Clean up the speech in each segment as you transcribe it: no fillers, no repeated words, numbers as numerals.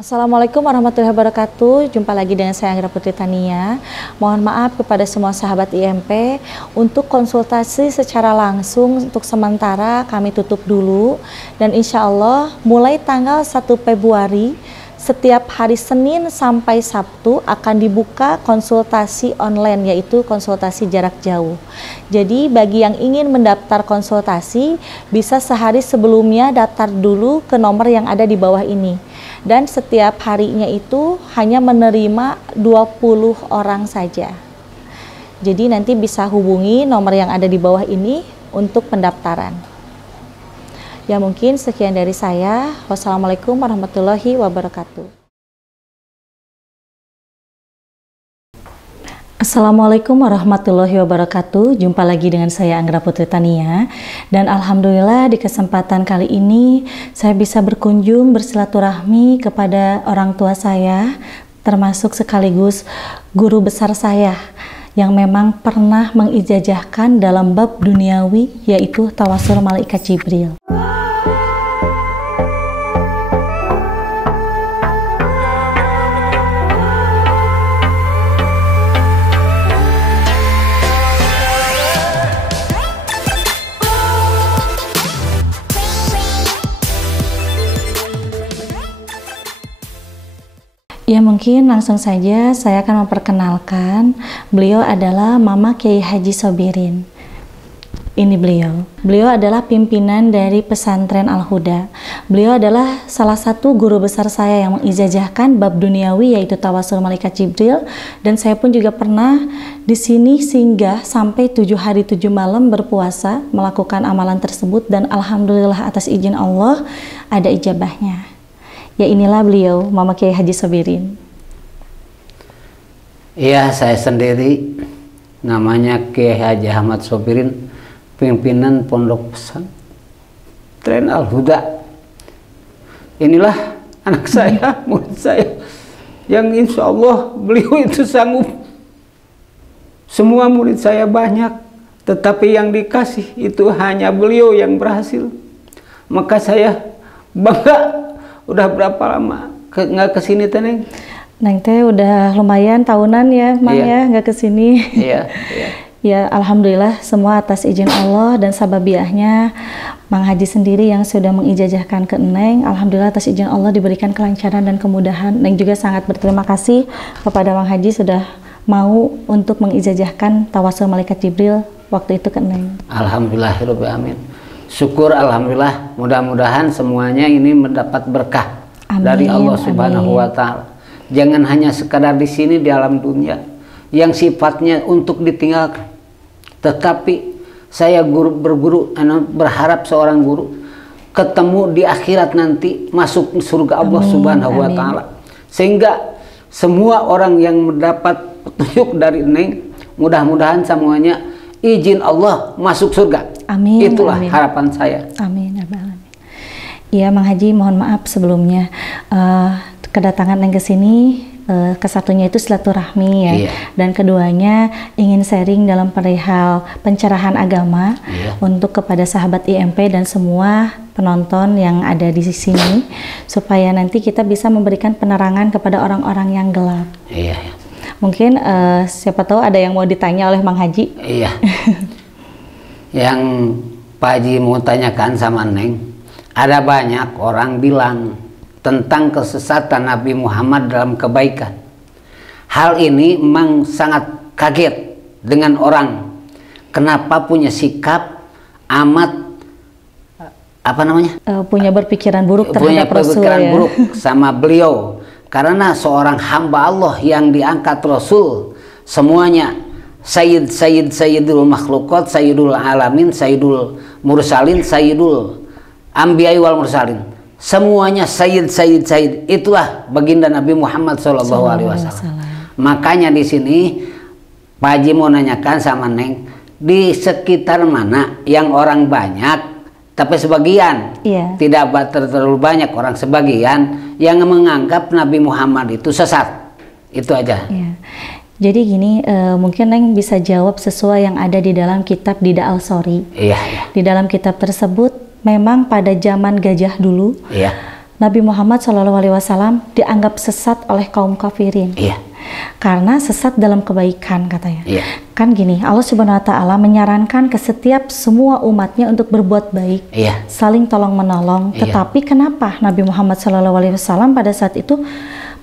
Assalamualaikum warahmatullahi wabarakatuh. Jumpa lagi dengan saya Anggra Putri Tania. Mohon maaf kepada semua sahabat IMP. Untuk konsultasi secara langsung untuk sementara kami tutup dulu. Dan insya Allah mulai tanggal 1 Februari setiap hari Senin sampai Sabtu akan dibuka konsultasi online, yaitu konsultasi jarak jauh. Jadi bagi yang ingin mendaftar konsultasi bisa sehari sebelumnya daftar dulu ke nomor yang ada di bawah ini. Dan setiap harinya itu hanya menerima 20 orang saja. Jadi nanti bisa hubungi nomor yang ada di bawah ini untuk pendaftaran. Ya mungkin sekian dari saya. Wassalamualaikum warahmatullahi wabarakatuh. Assalamualaikum warahmatullahi wabarakatuh. Jumpa lagi dengan saya Anggra Putri Tania. Dan alhamdulillah di kesempatan kali ini saya bisa berkunjung bersilaturahmi kepada orang tua saya, termasuk sekaligus guru besar saya yang memang pernah mengijazahkan dalam bab duniawi, yaitu tawasul malaikat Jibril. Ya mungkin langsung saja saya akan memperkenalkan. Beliau adalah Mama Kiai Haji Sobirin. Ini beliau. Beliau adalah pimpinan dari pesantren Al-Huda. Beliau adalah salah satu guru besar saya yang mengijazahkan bab duniawi, yaitu tawasul malaikat Jibril. Dan saya pun juga pernah di sini singgah sampai 7 hari 7 malam berpuasa melakukan amalan tersebut, dan alhamdulillah atas izin Allah ada ijabahnya. Ya inilah beliau, Mama Kiai Haji Sobirin. Iya, saya sendiri, namanya Kiai Haji Ahmad Sobirin, pimpinan Pondok Pesantren Al-Huda. Inilah anak saya, murid saya, yang insya Allah beliau itu sanggup. Semua murid saya banyak, tetapi yang dikasih itu hanya beliau yang berhasil. Maka saya bangga. Udah berapa lama nggak kesini teh Neng? Neng teh udah lumayan tahunan ya, Mang ya nggak kesini. Iya. Ya alhamdulillah semua atas izin Allah dan sababiahnya Mang Haji sendiri yang sudah mengijazahkan ke Neng. Alhamdulillah atas izin Allah diberikan kelancaran dan kemudahan. Neng juga sangat berterima kasih kepada Mang Haji sudah mau untuk mengijazahkan tawasul malaikat Jibril waktu itu ke Neng. Alhamdulillahirabbil alamin. Syukur alhamdulillah, mudah-mudahan semuanya ini mendapat berkah dari Allah Subhanahu wa taala. Jangan hanya sekadar di sini di alam dunia yang sifatnya untuk ditinggalkan. Tetapi saya berharap seorang guru ketemu di akhirat nanti masuk surga Allah Subhanahu wa taala. Sehingga semua orang yang mendapat petunjuk dari Neng, mudah-mudahan semuanya izin Allah masuk surga. Amin. Itulah amin. harapan saya. Amin. Iya, Mang Haji, mohon maaf sebelumnya kedatangan Neng ke sini. Kesatunya itu silaturahmi ya, dan keduanya ingin sharing dalam perihal pencerahan agama untuk kepada sahabat IMP dan semua penonton yang ada di sini, supaya nanti kita bisa memberikan penerangan kepada orang-orang yang gelap. Iya. Mungkin siapa tahu ada yang mau ditanya oleh Mang Haji. Iya. Yang Pak Haji mau tanyakan sama Neng, ada banyak orang bilang tentang kesesatan Nabi Muhammad dalam kebaikan. Hal ini memang sangat kaget dengan orang. Kenapa punya sikap amat punya berpikiran buruk punya terhadap Rasul berpikiran ya? buruk sama beliau. Karena seorang hamba Allah yang diangkat Rasul, semuanya Sayyidul makhlukat, Sayyidul alamin, Sayyidul mursalin, Sayyidul anbiya wal mursalin. Semuanya Sayyid. Itulah baginda Nabi Muhammad SAW. Makanya di sini Pak Haji mau nanyakan sama Neng, di sekitar mana yang orang banyak, tapi sebagian, tidak terlalu banyak orang, sebagian yang menganggap Nabi Muhammad itu sesat. Itu aja. Iya. Jadi gini, mungkin Neng bisa jawab sesuai yang ada di dalam kitab Dida Al-Sori. Iya. Di dalam kitab tersebut, memang pada zaman gajah dulu, Nabi Muhammad SAW dianggap sesat oleh kaum kafirin. Iya. Karena sesat dalam kebaikan katanya. Iya. Kan gini, Allah Subhanahu wa taala menyarankan ke setiap semua umatnya untuk berbuat baik, Iya. saling tolong menolong. Iya. Tetapi kenapa Nabi Muhammad SAW pada saat itu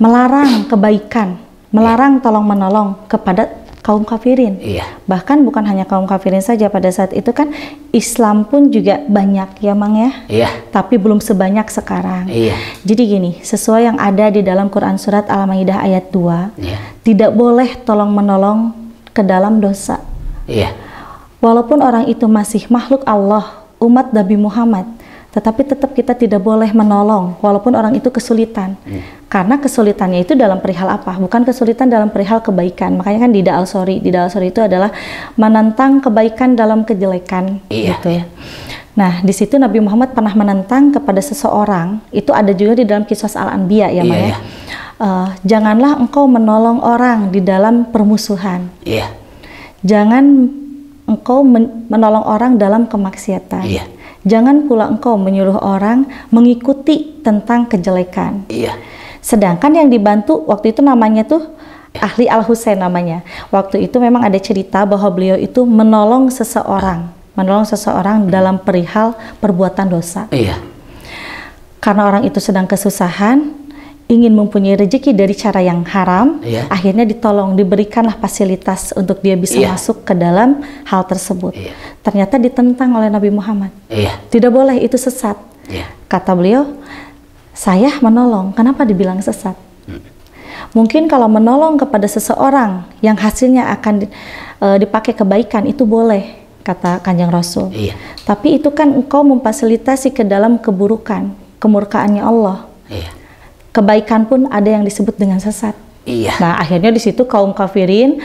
melarang kebaikan, melarang tolong menolong kepada kaum kafirin? Iya. Bahkan bukan hanya kaum kafirin saja, pada saat itu kan Islam pun juga banyak ya Mang ya. Iya. Tapi belum sebanyak sekarang. Iya. Jadi gini, sesuai yang ada di dalam Quran surat Al-Maidah ayat 2, Iya. tidak boleh tolong menolong ke dalam dosa. Iya. Walaupun orang itu masih makhluk Allah, umat Nabi Muhammad, tetapi tetap kita tidak boleh menolong walaupun orang itu kesulitan. Karena kesulitannya itu dalam perihal apa? Bukan kesulitan dalam perihal kebaikan. Makanya kan di Al-Sori itu adalah menentang kebaikan dalam kejelekan. Iya, Gitu. iya. Nah, di situ Nabi Muhammad pernah menentang kepada seseorang. Itu ada juga di dalam Qisas Al-Anbiya ya, Iya, Maya. iya. Janganlah engkau menolong orang di dalam permusuhan. Iya. Jangan engkau menolong orang dalam kemaksiatan. Iya. Jangan pula engkau menyuruh orang mengikuti tentang kejelekan. Iya. Sedangkan yang dibantu waktu itu namanya tuh Ahli Al-Husain namanya. Waktu itu memang ada cerita bahwa beliau itu menolong seseorang dalam perihal perbuatan dosa. Iya. Karena orang itu sedang kesusahan, ingin mempunyai rezeki dari cara yang haram, Iya. akhirnya ditolong, diberikanlah fasilitas untuk dia bisa Iya. masuk ke dalam hal tersebut. Iya. Ternyata ditentang oleh Nabi Muhammad. Iya. Tidak boleh, itu sesat. Iya. Kata beliau, saya menolong, kenapa dibilang sesat? Mungkin kalau menolong kepada seseorang yang hasilnya akan dipakai kebaikan, itu boleh, kata Kanjeng Rasul. Iya. Tapi itu kan engkau memfasilitasi ke dalam keburukan, kemurkaannya Allah. Iya. Kebaikan pun ada yang disebut dengan sesat. Iya. Nah, akhirnya di situ kaum kafirin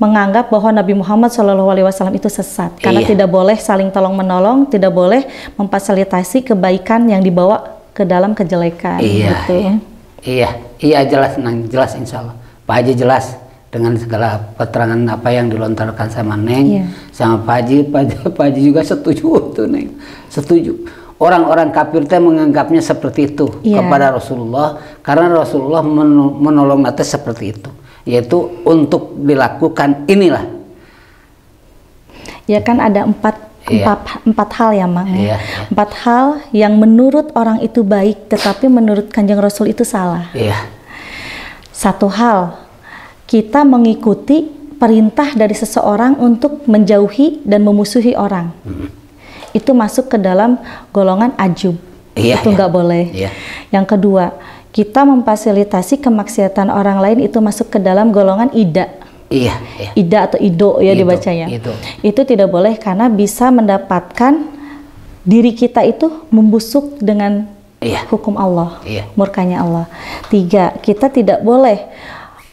menganggap bahwa Nabi Muhammad SAW itu sesat karena Iya. tidak boleh saling tolong menolong, tidak boleh memfasilitasi kebaikan yang dibawa ke dalam kejelekan. Iya. Gitu. Iya. Iya, jelas, Neng, jelas insya Allah. Pak Haji jelas dengan segala keterangan apa yang dilontarkan sama Neng, Iya. sama Pak Haji juga setuju tuh, Neng. Setuju. Orang-orang kafir teh menganggapnya seperti itu Iya. kepada Rasulullah, karena Rasulullah menolong nate seperti itu, yaitu untuk dilakukan inilah. Ya kan ada empat hal ya, Mang. Iya, iya. 4 hal yang menurut orang itu baik, tetapi menurut Kanjeng Rasul itu salah. Iya. 1 hal, kita mengikuti perintah dari seseorang untuk menjauhi dan memusuhi orang. Itu masuk ke dalam golongan ajub. Iya, Itu iya. nggak boleh. Iya. Yang kedua, kita memfasilitasi kemaksiatan orang lain, itu masuk ke dalam golongan ida. Iya. Iya. Ida atau ido ya Ido, dibacanya. ido. Itu tidak boleh karena bisa mendapatkan diri kita itu membusuk dengan Iya. hukum Allah, Iya. murkanya Allah. 3, kita tidak boleh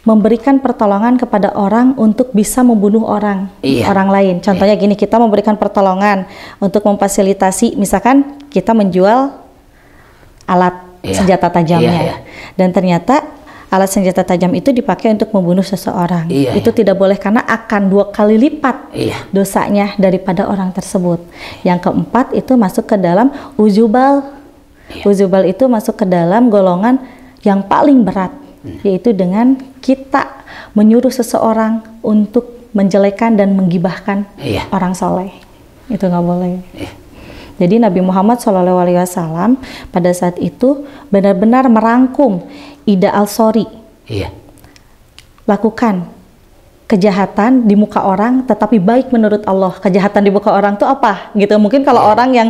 memberikan pertolongan kepada orang untuk bisa membunuh orang lain. Contohnya gini, kita memberikan pertolongan untuk memfasilitasi, misalkan kita menjual alat senjata tajamnya, Iya. dan ternyata alat senjata tajam itu dipakai untuk membunuh seseorang. Iya. Itu tidak boleh karena akan 2 kali lipat Iya. dosanya daripada orang tersebut. Yang keempat, itu masuk ke dalam uzubal. Uzubal itu masuk ke dalam golongan yang paling berat, yaitu dengan kita menyuruh seseorang untuk menjelekan dan menggibahkan Iya. orang soleh. Itu nggak boleh. Iya. Jadi Nabi Muhammad SAW pada saat itu benar-benar merangkum Ida Al-Sori. Iya. Lakukan kejahatan di muka orang tetapi baik menurut Allah. Kejahatan di muka orang itu apa gitu. Mungkin kalau orang yang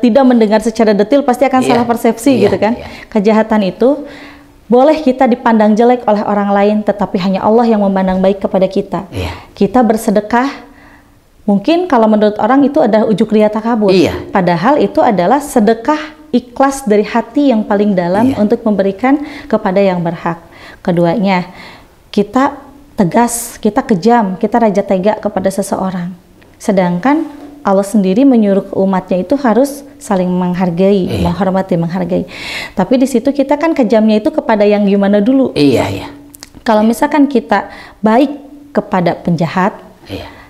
tidak mendengar secara detail pasti akan salah persepsi gitu kan. Kejahatan itu boleh kita dipandang jelek oleh orang lain, tetapi hanya Allah yang memandang baik kepada kita. Kita bersedekah, mungkin kalau menurut orang itu adalah ujuk riya takabur. Padahal itu adalah sedekah ikhlas dari hati yang paling dalam untuk memberikan kepada yang berhak. Keduanya, kita tegas, kita kejam, kita raja tega kepada seseorang. Sedangkan Allah sendiri menyuruh umatnya itu harus saling menghargai, menghormati, menghargai. Tapi di situ kita kan kejamnya itu kepada yang gimana dulu. Kalau misalkan kita baik kepada penjahat,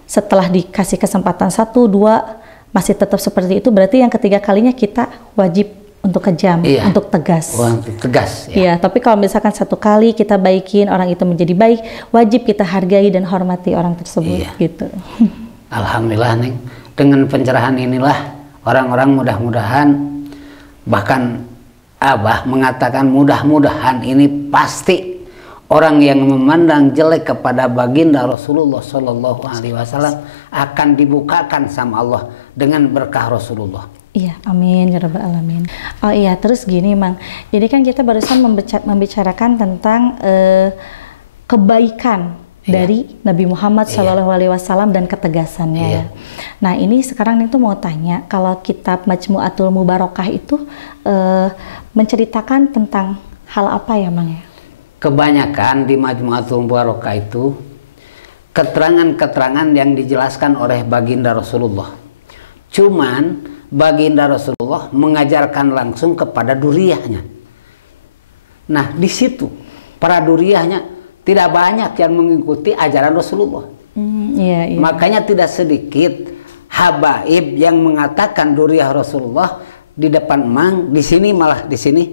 setelah dikasih kesempatan 1, 2 masih tetap seperti itu, berarti yang ketiga kalinya kita wajib untuk kejam, untuk tegas. Untuk tegas. Iya, tapi kalau misalkan satu kali kita baikin orang itu menjadi baik, wajib kita hargai dan hormati orang tersebut, gitu. Alhamdulillah Neng, dengan pencerahan inilah orang-orang mudah-mudahan, bahkan Abah mengatakan mudah-mudahan ini pasti orang yang memandang jelek kepada baginda Rasulullah Shallallahu Alaihi Wasallam akan dibukakan sama Allah dengan berkah Rasulullah. Iya, amin ya rabbal alamin. Oh iya, terus gini Mang, jadi kan kita barusan membicarakan tentang kebaikan dari Nabi Muhammad Shallallahu Alaihi Wasallam dan ketegasannya. Nah ini sekarang itu mau tanya, kalau kitab Majmu'atul Mubarakah itu menceritakan tentang hal apa ya Mang ya? Kebanyakan di Majmu'atul Mubarakah itu keterangan-keterangan yang dijelaskan oleh baginda Rasulullah. Cuman baginda Rasulullah mengajarkan langsung kepada duriyahnya. Nah di situ para duriyahnya tidak banyak yang mengikuti ajaran Rasulullah. Makanya tidak sedikit habaib yang mengatakan duriyah Rasulullah di depan Mang, di sini malah di sini.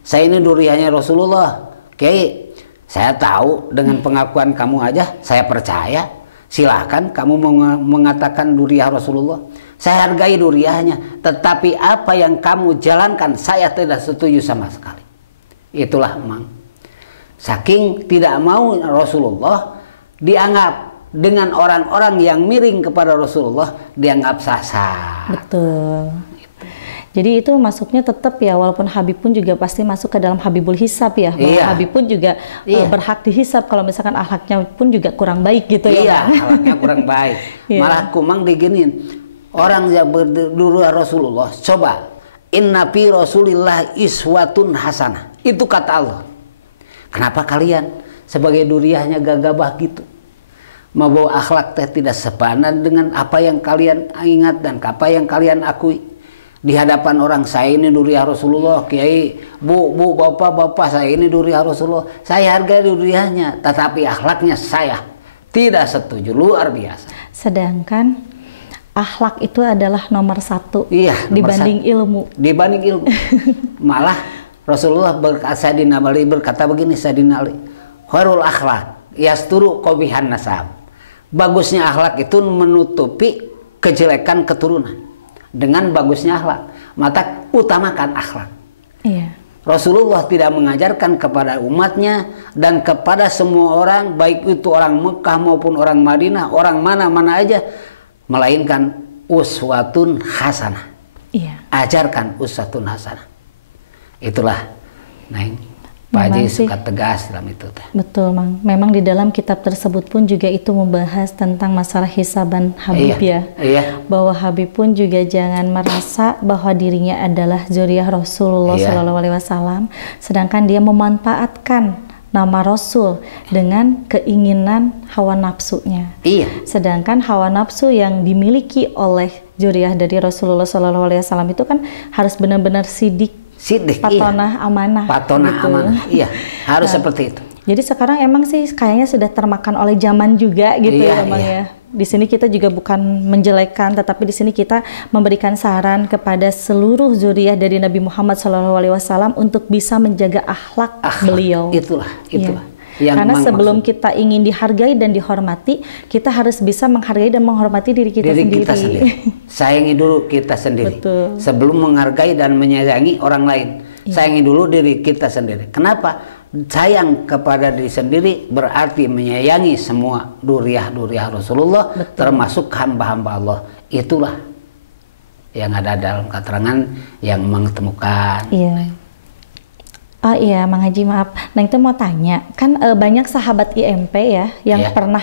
Saya ini duriyahnya Rasulullah. Kiai, saya tahu dengan pengakuan kamu aja, saya percaya. Silahkan kamu mengatakan duriyah Rasulullah. Saya hargai duriyahnya, tetapi apa yang kamu jalankan saya tidak setuju sama sekali. Itulah Mang. Saking tidak mau Rasulullah dianggap dengan orang-orang yang miring kepada Rasulullah dianggap sasar. Betul. Jadi itu masuknya tetap ya, walaupun Habib pun juga pasti masuk ke dalam Habibul Hisab ya. Habib pun juga berhak dihisab kalau misalkan akhlaknya pun juga kurang baik gitu ya. Akhlaknya kurang baik. Malah kumang diginin. Orang yang berduriyah Rasulullah, coba inna fi Rasulillah iswatun hasanah. Itu kata Allah. Kenapa kalian sebagai duriyahnya gagabah gitu? Membawa akhlak teh tidak sepadan dengan apa yang kalian ingat dan apa yang kalian akui. Di hadapan orang, saya ini duriyah Rasulullah, Kiai, Bu, Bapak, saya ini duriyah Rasulullah. Saya hargai duriyahnya, tetapi akhlaknya saya tidak setuju, luar biasa. Sedangkan akhlak itu adalah nomor satu dibanding ilmu. Dibanding ilmu. Malah Rasulullah berkata begini, Sayyidina Ali, khairul akhlak yasturu qabihan nasab. Bagusnya akhlak itu menutupi kejelekan keturunan. Dengan bagusnya akhlak, maka utamakan akhlak. Rasulullah tidak mengajarkan kepada umatnya dan kepada semua orang, baik itu orang Mekah maupun orang Madinah, orang mana-mana aja, melainkan uswatun hasanah. Ajarkan uswatun hasanah. Itulah Neng, Pak Haji suka tegas dalam itu. Betul Mang, memang di dalam kitab tersebut pun juga itu membahas tentang masalah hisaban Habib bahwa Habib pun juga jangan merasa bahwa dirinya adalah zuriyah Rasulullah SAW, sedangkan dia memanfaatkan nama Rasul dengan keinginan hawa nafsunya. Sedangkan hawa nafsu yang dimiliki oleh zuriyah dari Rasulullah SAW itu kan harus benar-benar sidik, patonah amanah. Amanah, harus seperti itu. Jadi sekarang emang sih kayaknya sudah termakan oleh zaman juga gitu ya Bang ya. Di sini kita juga bukan menjelekkan, tetapi di sini kita memberikan saran kepada seluruh zuriyah dari Nabi Muhammad SAW untuk bisa menjaga akhlak beliau. Itulah. Karena sebelum kita ingin dihargai dan dihormati, kita harus bisa menghargai dan menghormati diri kita sendiri. Sayangi dulu kita sendiri. Betul. Sebelum menghargai dan menyayangi orang lain, sayangi dulu diri kita sendiri. Kenapa? Sayang kepada diri sendiri berarti menyayangi semua duriyah Rasulullah, termasuk hamba-hamba Allah. Itulah yang ada dalam keterangan yang mengetemukan. Oh iya, Mang Haji maaf. Nah itu mau tanya, kan banyak sahabat IMP ya yang pernah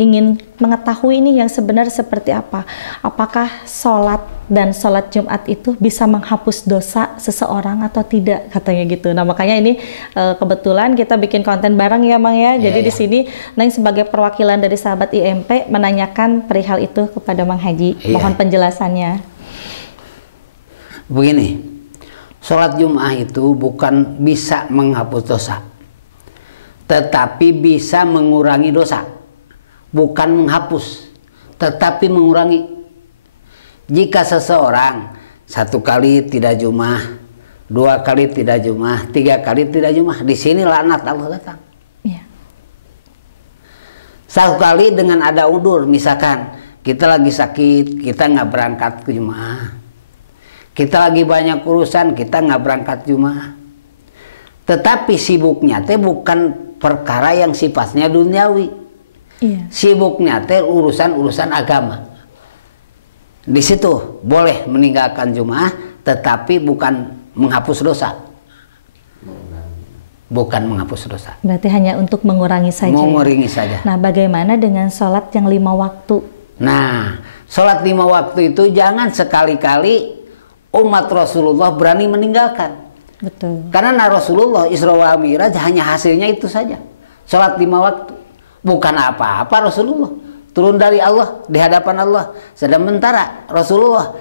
ingin mengetahui ini yang sebenarnya seperti apa. Apakah sholat dan sholat Jumat itu bisa menghapus dosa seseorang atau tidak, katanya gitu. Nah makanya ini kebetulan kita bikin konten bareng ya Mang ya. Jadi di sini Neng sebagai perwakilan dari sahabat IMP menanyakan perihal itu kepada Mang Haji. Mohon penjelasannya. Begini. Sholat Jum'ah itu bukan bisa menghapus dosa, tetapi bisa mengurangi dosa. Bukan menghapus, tetapi mengurangi. Jika seseorang 1 kali tidak jumah, 2 kali tidak jumah, 3 kali tidak jumah. Di sini laknat Allah datang. Iya. 1 kali dengan ada udur, misalkan kita lagi sakit, kita nggak berangkat ke jemaah. Kita lagi banyak urusan, kita nggak berangkat jemaah. Tetapi sibuknya teh bukan perkara yang sifatnya duniawi. Iya. Sibuknya teh urusan-urusan agama. Di situ boleh meninggalkan jemaah, tetapi bukan menghapus dosa. Bukan menghapus dosa. Berarti hanya untuk mengurangi saja. Mengurangi saja. Nah, bagaimana dengan sholat yang 5 waktu? Nah, sholat 5 waktu itu jangan sekali-kali umat Rasulullah berani meninggalkan. Betul. Karena Rasulullah Isra wal Mi'raj hanya hasilnya itu saja. Sholat 5 waktu. Bukan apa-apa Rasulullah. Turun dari Allah, di hadapan Allah. Sementara Rasulullah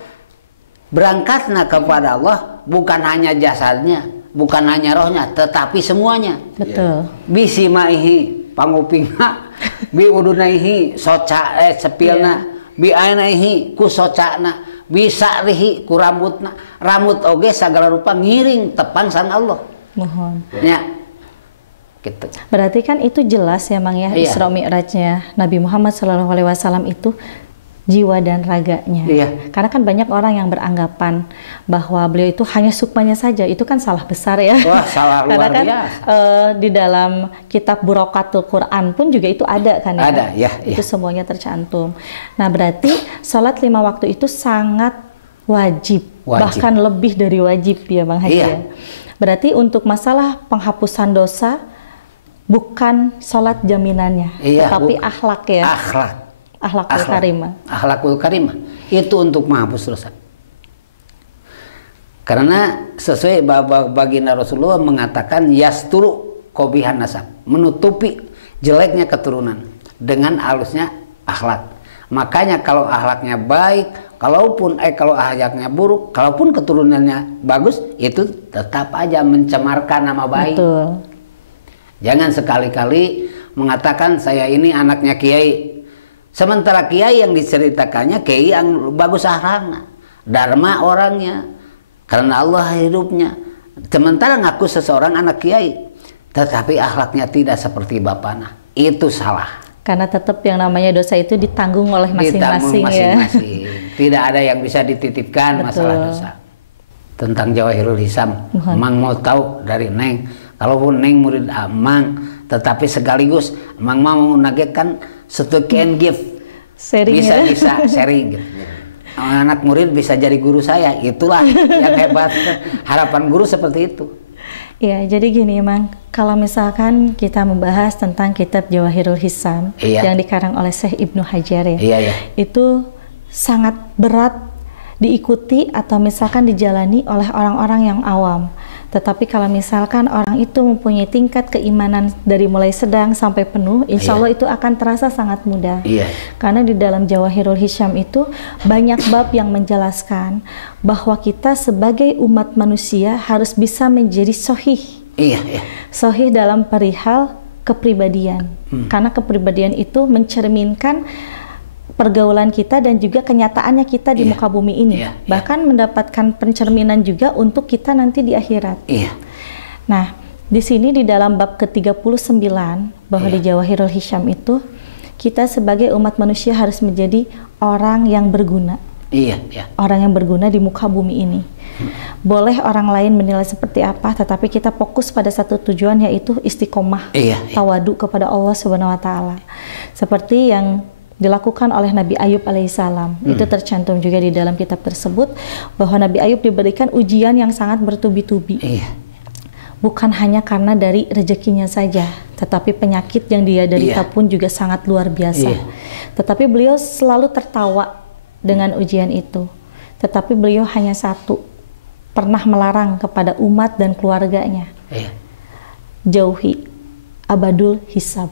berangkatnya kepada Allah bukan hanya jasadnya, bukan hanya rohnya, tetapi semuanya. Betul. Bisi maihi pangupingna, bi udunaihi soca sepilna, bi ainaihi ku socana, bi sa'rihi ku rambutna. Rambut oge sagala rupa ngiring tepang sang Allah. Mohon. Ya. Gitu. Berarti kan itu jelas ya Mang ya, Iya. Isra Mi'rajnya Nabi Muhammad SAW itu jiwa dan raganya. Iya. Karena kan banyak orang yang beranggapan bahwa beliau itu hanya sukmanya saja. Itu kan salah besar ya. Wah, salah Karena luar kan biasa. di dalam kitab Burokatul Quran pun juga itu ada kan ya. Ada, ya, Itu ya. semuanya tercantum. Nah, berarti sholat 5 waktu itu sangat wajib. Bahkan lebih dari wajib ya Bang Haji. Iya. Ya. Berarti untuk masalah penghapusan dosa bukan sholat jaminannya, Iya, tetapi akhlak ya. Akhlakul karimah. Akhlakul karimah itu untuk menghapus dosa. Karena sesuai baginda Rasulullah mengatakan yasturu qobihan nasab, menutupi jeleknya keturunan dengan halusnya akhlak. Makanya kalau akhlaknya baik, kalau akhlaknya buruk, kalaupun keturunannya bagus, itu tetap aja mencemarkan nama baik. Betul. Jangan sekali-kali mengatakan saya ini anaknya kiai. Sementara kiai yang diceritakannya kiai yang bagus akhlaknya, dharma orangnya, karena Allah hidupnya. Sementara ngaku seseorang anak kiai, tetapi akhlaknya tidak seperti bapaknya. Itu salah. Karena tetap yang namanya dosa itu ditanggung oleh masing-masing ya. Tidak ada yang bisa dititipkan. Betul. Masalah dosa. Tentang Jawahirul Hisam, Mang mau tahu dari Neng. Kalaupun Neng murid Amang, tetapi sekaligus Amang mau nagetkan setukian gift, bisa sharing gitu. Anak murid bisa jadi guru saya, itulah yang hebat. Harapan guru seperti itu. Ya, jadi gini Mang, kalau misalkan kita membahas tentang kitab Jawahirul Hisam yang dikarang oleh Syekh Ibnu Hajar ya, itu sangat berat diikuti atau misalkan dijalani oleh orang-orang yang awam. Tetapi kalau misalkan orang itu mempunyai tingkat keimanan dari mulai sedang sampai penuh, insya Allah itu akan terasa sangat mudah. Karena di dalam Jawahirul Hisam itu banyak bab yang menjelaskan bahwa kita sebagai umat manusia harus bisa menjadi sohih. Sohih dalam perihal kepribadian. Karena kepribadian itu mencerminkan pergaulan kita dan juga kenyataannya kita di muka bumi ini, bahkan mendapatkan pencerminan juga untuk kita nanti di akhirat. Nah, di sini di dalam bab ke-39 bahwa di Jawahirul Hisam itu kita sebagai umat manusia harus menjadi orang yang berguna. Orang yang berguna di muka bumi ini. Boleh orang lain menilai seperti apa, tetapi kita fokus pada satu tujuan, yaitu istiqomah, tawadu kepada Allah Subhanahu wa taala. Seperti yang dilakukan oleh Nabi Ayub alaihissalam. Itu tercantum juga di dalam kitab tersebut bahwa Nabi Ayub diberikan ujian yang sangat bertubi-tubi. Bukan hanya karena dari rezekinya saja, tetapi penyakit yang dia derita pun juga sangat luar biasa. Tetapi beliau selalu tertawa dengan ujian itu. Tetapi beliau hanya satu, pernah melarang kepada umat dan keluarganya, jauhi abadul hisab.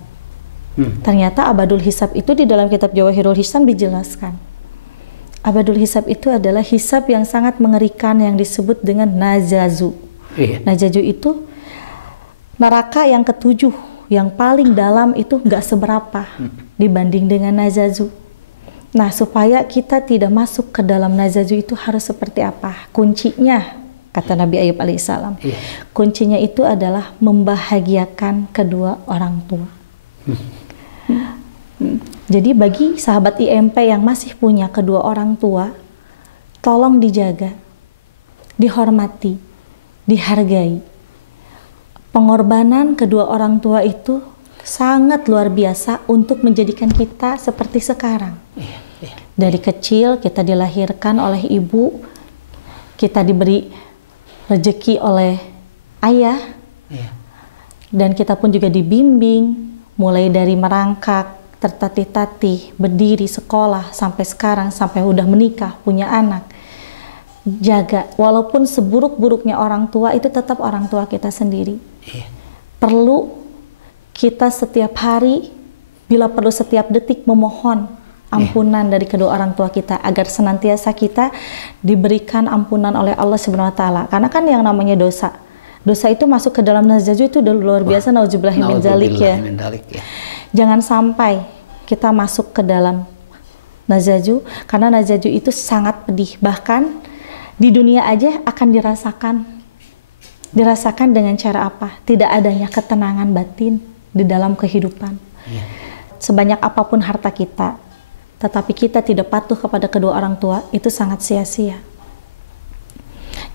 Ternyata abadul hisab itu di dalam kitab Jawahirul Hisam dijelaskan. Abadul hisab itu adalah hisab yang sangat mengerikan yang disebut dengan nazazu. Nazazu itu neraka yang ke-7, yang paling dalam itu nggak seberapa dibanding dengan nazazu. Nah, supaya kita tidak masuk ke dalam nazaju itu harus seperti apa? Kuncinya, kata Nabi Ayub alaihissalam, kuncinya itu adalah membahagiakan kedua orang tua. Jadi bagi sahabat IMP yang masih punya kedua orang tua, tolong dijaga, dihormati, dihargai. Pengorbanan kedua orang tua itu sangat luar biasa untuk menjadikan kita seperti sekarang. Dari kecil kita dilahirkan oleh ibu, kita diberi rezeki oleh ayah, dan kita pun juga dibimbing mulai dari merangkak, tertatih-tatih, berdiri, sekolah, sampai sekarang, sampai udah menikah, punya anak. Jaga, walaupun seburuk-buruknya orang tua, itu tetap orang tua kita sendiri. Perlu kita setiap hari, bila perlu setiap detik, memohon ampunan dari kedua orang tua kita, agar senantiasa kita diberikan ampunan oleh Allah Subhanahu wa Ta'ala. Karena kan yang namanya dosa itu masuk ke dalam nazaju itu udah luar biasa. Nauzubillahi min dzalik ya. Jangan sampai kita masuk ke dalam nazaju, karena nazaju itu sangat pedih. Bahkan di dunia aja akan dirasakan dengan cara apa? Tidak adanya ketenangan batin di dalam kehidupan. Sebanyak apapun harta kita, tetapi kita tidak patuh kepada kedua orang tua, itu sangat sia-sia.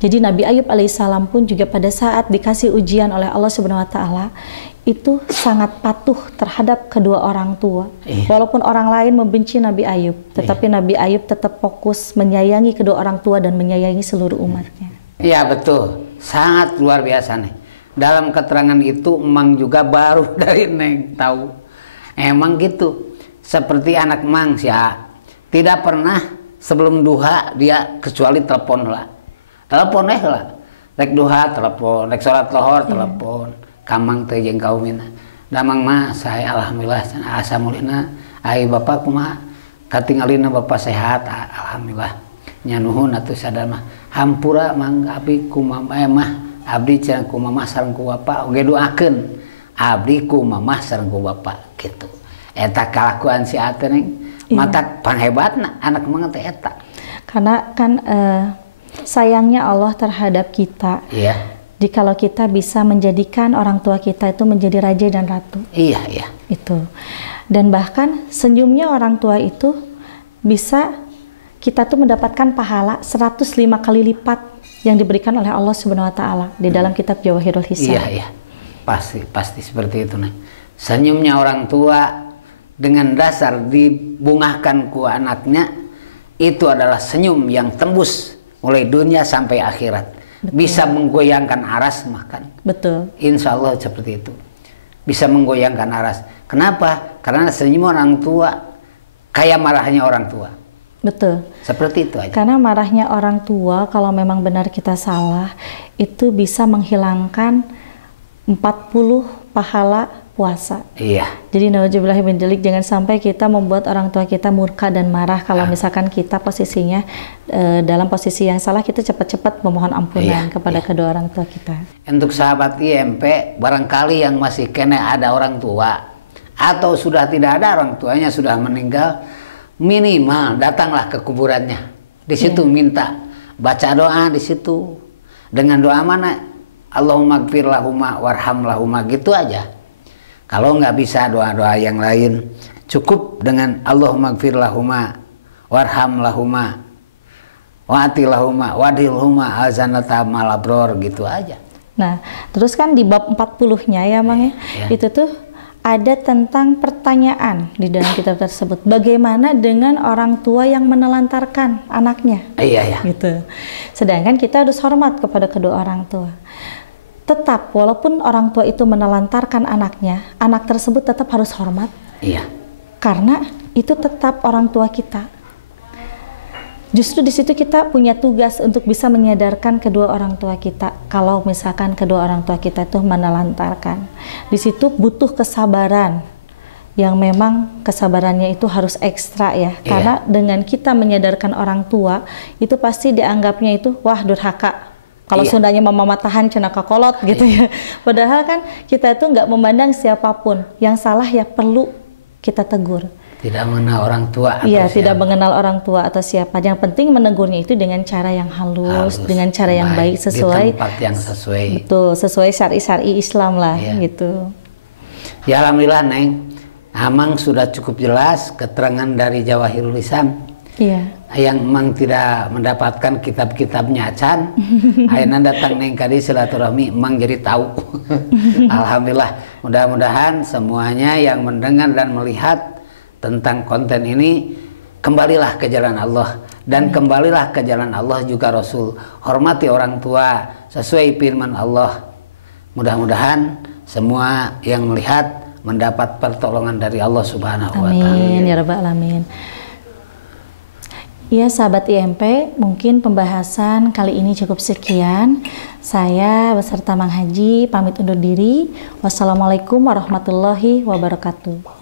Jadi Nabi Ayub alaihissalam pun juga pada saat dikasih ujian oleh Allah Subhanahu wa Ta'ala, itu sangat patuh terhadap kedua orang tua. Walaupun orang lain membenci Nabi Ayub, tetapi Nabi Ayub tetap fokus menyayangi kedua orang tua dan menyayangi seluruh umatnya. Iya betul, sangat luar biasa nih. Dalam keterangan itu emang juga baru dari Neng tahu. Emang gitu, seperti anak Mang tidak pernah sebelum duha dia kecuali telepon lah. Telepon lah, rek duha telepon, rek sholat lohor telepon. Kamang teh jeung kaumina. Damang mah saya alhamdulillah asa mulina ai bapak kumaha katingalina bapak sehat alhamdulillah. Nya nuhun atuh sadar mah hampura mang abdi ku mah abdi cenah ku mamah sareng ku bapak oge doakeun abdi ku mamah sareng ku bapak kitu. Eta kalakuan si ate neng mata panghebatna anak mah teh eta. Karena kan sayangnya Allah terhadap kita. Jikalau kita bisa menjadikan orang tua kita itu menjadi raja dan ratu. Itu. Dan bahkan senyumnya orang tua itu bisa kita tuh mendapatkan pahala 105 kali lipat yang diberikan oleh Allah Subhanahu wa Ta'ala di dalam kitab Jawahirul Hisab. Pasti seperti itu nih. Senyumnya orang tua dengan dasar dibungahkan ku anaknya, itu adalah senyum yang tembus mulai dunia sampai akhirat. Bisa menggoyangkan aras makan. Betul. Insya Allah seperti itu. Bisa menggoyangkan aras. Kenapa? Karena senyum orang tua kayak marahnya orang tua. Betul. Seperti itu aja. Karena marahnya orang tua kalau memang benar kita salah, itu bisa menghilangkan 40 pahala puasa. Jadi nauzubillahi min dzalik, jangan sampai kita membuat orang tua kita murka dan marah kalau misalkan kita posisinya dalam posisi yang salah, kita cepat-cepat memohon ampunan kepada kedua orang tua kita. Untuk sahabat IMP, barangkali yang masih kena ada orang tua atau sudah tidak ada orang tuanya, sudah meninggal, minimal datanglah ke kuburannya. Di situ minta, baca doa di situ. Dengan doa mana? Allahumma gfir lahuma warham lahuma, gitu aja. Kalau nggak bisa doa-doa yang lain, cukup dengan Allahumma gfir lahuma warham lahuma wa'ati lahuma wadilhuma azanata malabror, gitu aja. Nah, terus kan di bab 40-nya ya Mang ya, itu tuh ada tentang pertanyaan di dalam kitab tersebut. Bagaimana dengan orang tua yang menelantarkan anaknya? Gitu. Sedangkan kita harus hormat kepada kedua orang tua. Tetap, walaupun orang tua itu menelantarkan anaknya, anak tersebut tetap harus hormat. Karena itu tetap orang tua kita. Justru di situ kita punya tugas untuk bisa menyadarkan kedua orang tua kita. Kalau misalkan kedua orang tua kita itu menelantarkan, di situ butuh kesabaran. Yang memang kesabarannya itu harus ekstra ya. Karena dengan kita menyadarkan orang tua, itu pasti dianggapnya itu wah durhaka. Kalau Sundanya mama matahan cenaka kolot gitu ya. Padahal kan kita itu nggak memandang siapapun. Yang salah ya perlu kita tegur. Tidak mengenal orang tua atau Iya, siapa. tidak mengenal orang tua atau siapa. Yang penting menegurnya itu dengan cara yang halus, dengan cara yang baik, sesuai di tempat yang sesuai. Betul, sesuai syar'i Islam lah, Iya. gitu. Ya alhamdulillah Neng, Amang sudah cukup jelas keterangan dari Jawahirul Lisan. Iya. Yang memang tidak mendapatkan kitab-kitabnya acan, ayeuna datang Neng kadi silaturahmi emang jadi tahu. Alhamdulillah, mudah-mudahan semuanya yang mendengar dan melihat tentang konten ini kembalilah ke jalan Allah dan kembalilah ke jalan Allah juga Rasul. Hormati orang tua sesuai firman Allah. Mudah-mudahan semua yang melihat mendapat pertolongan dari Allah Subhanahu wa taala. Amin ya rabbal alamin. Ya sahabat IMP, mungkin pembahasan kali ini cukup sekian. Saya beserta Mang Haji pamit undur diri. Wassalamualaikum warahmatullahi wabarakatuh.